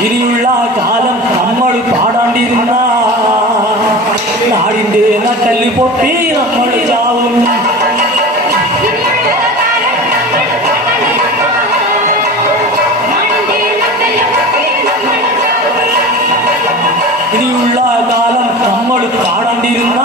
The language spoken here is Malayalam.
ഇനിയുള്ള കാലം നമ്മൾ പാടാണ്ടിരുന്ന നാടിന്റെ നട്ടല് പൊട്ടി നമ്മൾ ചാവും. ഇനിയുള്ള കാലം നമ്മൾ പാടാണ്ടിരുന്ന